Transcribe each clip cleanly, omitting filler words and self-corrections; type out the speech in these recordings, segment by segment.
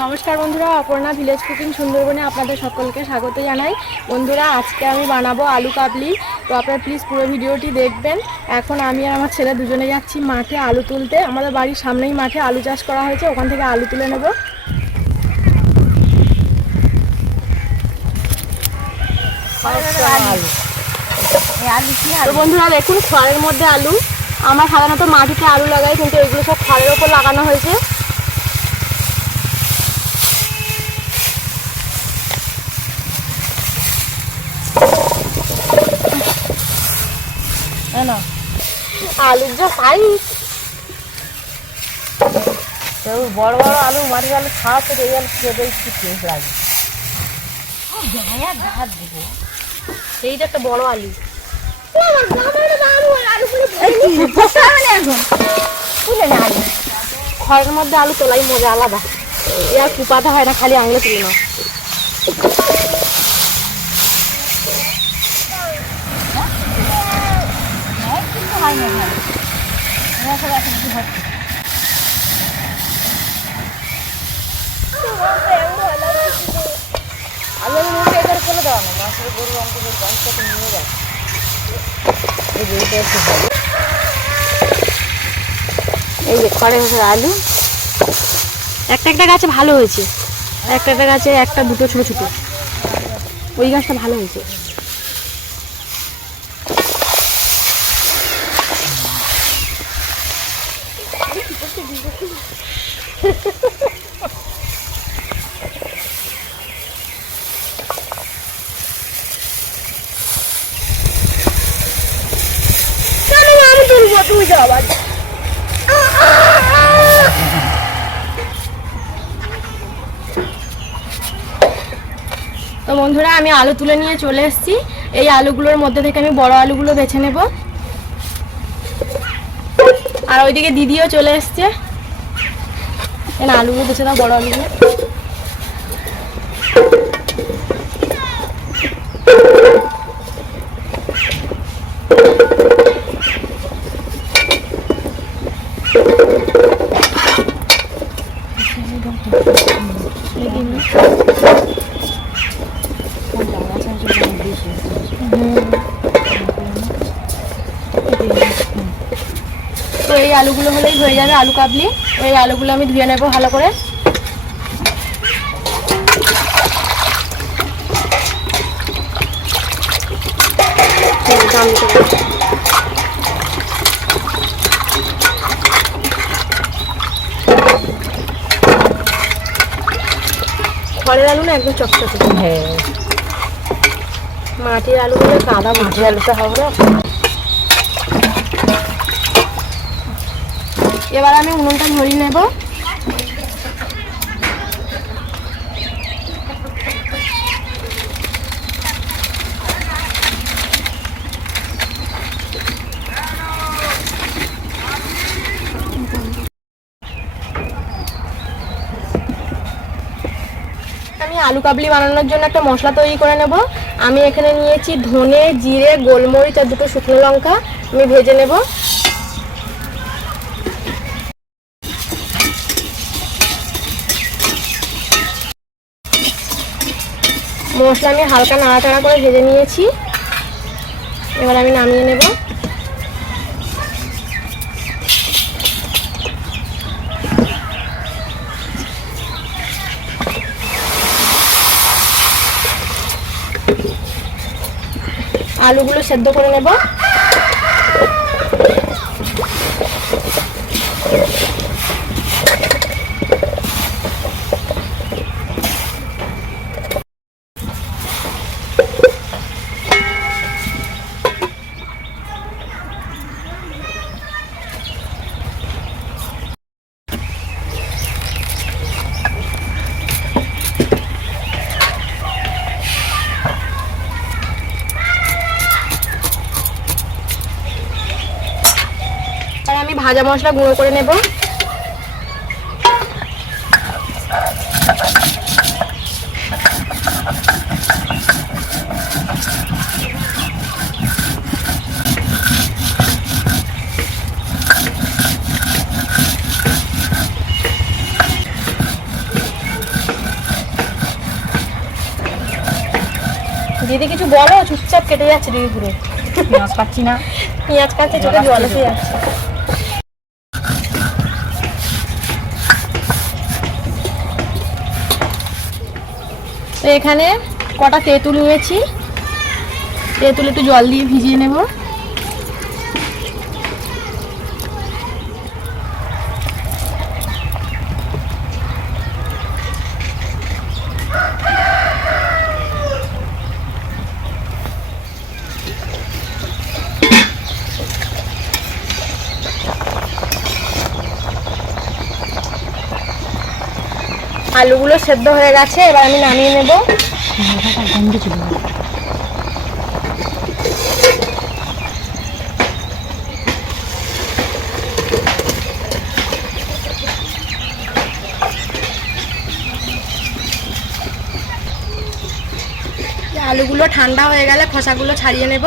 নমস্কার বন্ধুরা, Aparna village cooking সুন্দরবনে আপনাদের সকলকে স্বাগত জানাই। বন্ধুরা, আজকে আমি বানাবো আলু কাবলি। তো আপনারা প্লিজ পুরো ভিডিওটি দেখবেন। এখন আমি আর আমার ছেলে দুজনে যাচ্ছি মাঠে আলু তুলতে। আমাদের বাড়ির সামনেই মাঠে আলু চাষ করা হয়েছে, ওখান থেকে আলু তুলে নেব। তো বন্ধুরা দেখুন, খড়ের মধ্যে আলু। আমরা সাধারণত মাটিতে আলু লাগাই, কিন্তু এগুলো সব খড়ের ওপর লাগানো হয়েছে। আলুর যা সাইজ, বড় বড় আলু, মাটির আলু খাওয়া থেকে এই আলু খেতে একটু টেস্ট লাগে। এইটা একটা বড় আলু। খড়ের মধ্যে আলু তোলাই মজা আলাদা। আর কুপাতে হয় না, খালি আঙুলে তুলে নাও। আলুর মুখে এদের ফেলে দেওয়া না, মাছের গরু অন্তত গাছটাকে নিয়ে যায়। এই যে খড়ে হয়েছে আলু, একটা একটা গাছে ভালো হয়েছে, একটা একটা গাছে একটা দুটো ছোট ছোট। ওই গাছটা ভালো হয়েছে। আমি তুলবো, তুই যাওয়া। তো বন্ধুরা, আমি আলু তুলে নিয়ে চলে এসেছি। এই আলুগুলোর মধ্যে থেকে আমি বড় আলুগুলো বেছে নেব। আর ওইদিকে দিদিও চলে এসছে। আলুগুলো বেছে দাও, বড় আলুগুলো। তো এই আলুগুলো হলেই হয়ে যাবে আলু কাবলি। এই আলুগুলো আমি ধুয়ে নেব ভালো করে। খড়ের আলু না একদম চকচকে। হ্যাঁ, মাটির আলুগুলো কাদা, মাটির আলুটা হবে না। এবার আমি উনুনটা ধরিয়ে নেব। আমি আলু কাবলি বানানোর জন্য একটা মশলা তৈরি করে নেব। আমি এখানে নিয়েছি ধনে, জিরে, গোলমরিচ আর দুটো শুকনো লঙ্কা। আমি ভেজে নেব। মশলা আমি হালকা নাড়াচাড়া করে ভেজে নিয়েছি। এবার আমি নামিয়ে নেব। আলুগুলো সেদ্ধ করে নেব। আমি ভাজা মশলা গুঁড়ো করে নেব। দিদি কিছু বলো, চুপচাপ কেটে যাচ্ছে দিদি পুরো। পেঁয়াজ কাটছি না, পেঁয়াজ কাটছে, চোখে জল এসে যাচ্ছে। তো এখানে কটা তেঁতুল নিয়েছি, তেঁতুল একটু জল দিয়ে ভিজিয়ে নেব। আলুগুলো সেদ্ধ হয়ে গেছে, এবার আমি নামিয়ে নেব। গন্ধ চলে যাবে। আলুগুলো ঠান্ডা হয়ে গেলে খোসাগুলো ছাড়িয়ে নেব।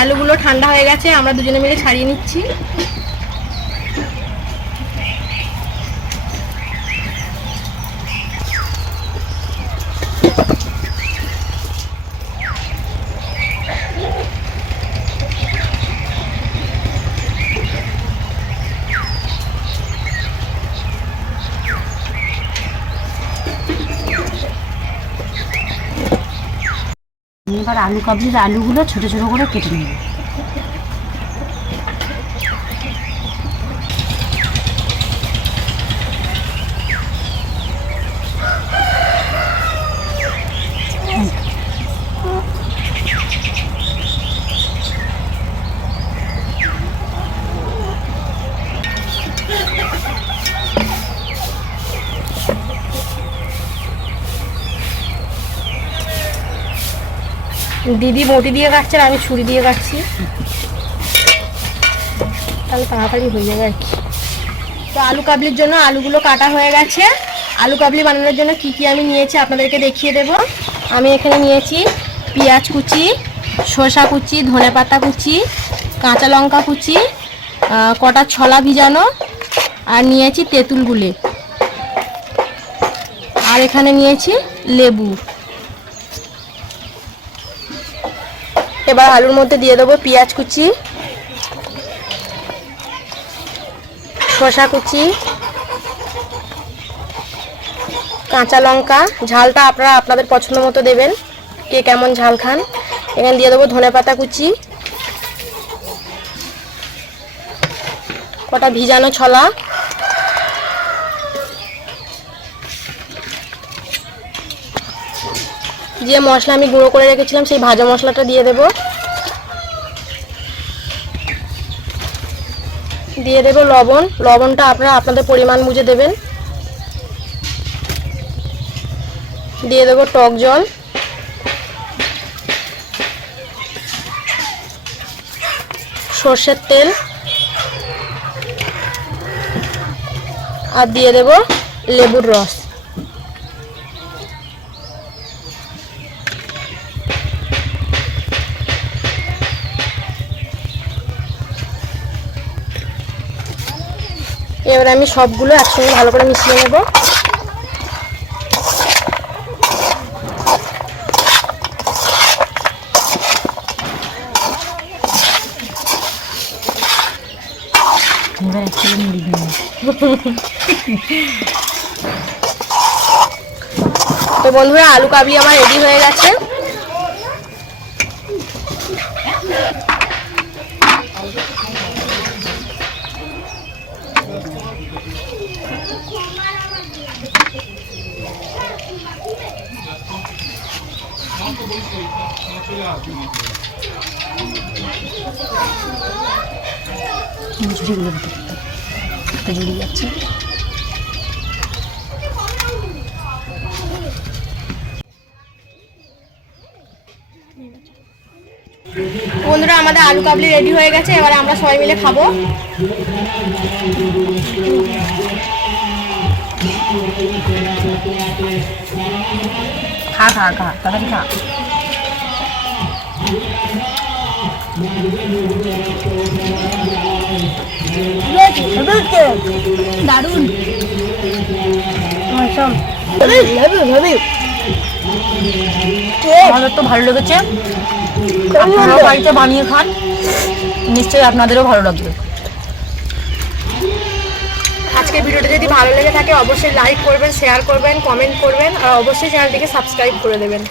আলুগুলো ঠান্ডা হয়ে গেছে, আমরা দুজনে মিলে ছাড়িয়ে নিচ্ছি। এবার আলু কাবলির আলুগুলো ছোট ছোট করে কেটে নেব। দিদি বটি দিয়ে কাটছে আর আমি ছুরি দিয়ে কাটছি, তাহলে তাড়াতাড়ি হয়ে যাবে আর কি। তো আলু কাবলির জন্য আলুগুলো কাটা হয়ে গেছে। আলু কাবলি বানানোর জন্য কি কি আমি নিয়েছি আপনাদেরকে দেখিয়ে দেব। আমি এখানে নিয়েছি পেঁয়াজ কুচি, শসা কুচি, ধনেপাতা কুচি, কাঁচা লঙ্কা কুচি, কটা ছলা ভিজানো, আর নিয়েছি তেঁতুল গুলে, আর এখানে নিয়েছি লেবু। এবার আলুর মধ্যে দিয়ে দেবো পেঁয়াজ কুচি, শসা কুচি, কাঁচা লঙ্কা, ঝালটা আপনারা আপনাদের পছন্দ মতো দেবেন, কে কেমন ঝাল খান। এখানে দিয়ে দেবো ধনেপাতা কুচি, কটা ভিজানো ছলা, যে মশলা আমি গুঁড়ো করে রেখেছিলাম সেই ভাজা মশলাটা দিয়ে দেব। দিয়ে দেব লবণ, লবণটা আপনারা আপনাদের পরিমাণ বুঝে দেবেন। দিয়ে দেব টক জল, সর্ষের তেল, আর দিয়ে দেব লেবুর রস। এবার আমি সবগুলো একসঙ্গে ভালো করে মিশিয়ে নেব। তো বন্ধুরা আলু কাবলি আমার রেডি হয়ে গেছে। জড়িয়ে যাচ্ছে। বন্ধুরা আমাদের আলু কাবলি রেডি হয়ে গেছে, এবারে আমরা সবাই মিলে খাবো। খা খা খা তাড়াতাড়ি খা। দারুন। আমাদের তো ভালো লেগেছে, আপনারাও বাড়িতে বানিয়ে খান, নিশ্চয়ই আপনাদেরও ভালো লাগবে। আজকের ভিডিওটা যদি ভালো লেগে থাকে অবশ্যই লাইক করবেন, শেয়ার করবেন, কমেন্ট করবেন আর অবশ্যই চ্যানেলটিকে সাবস্ক্রাইব করে দেবেন।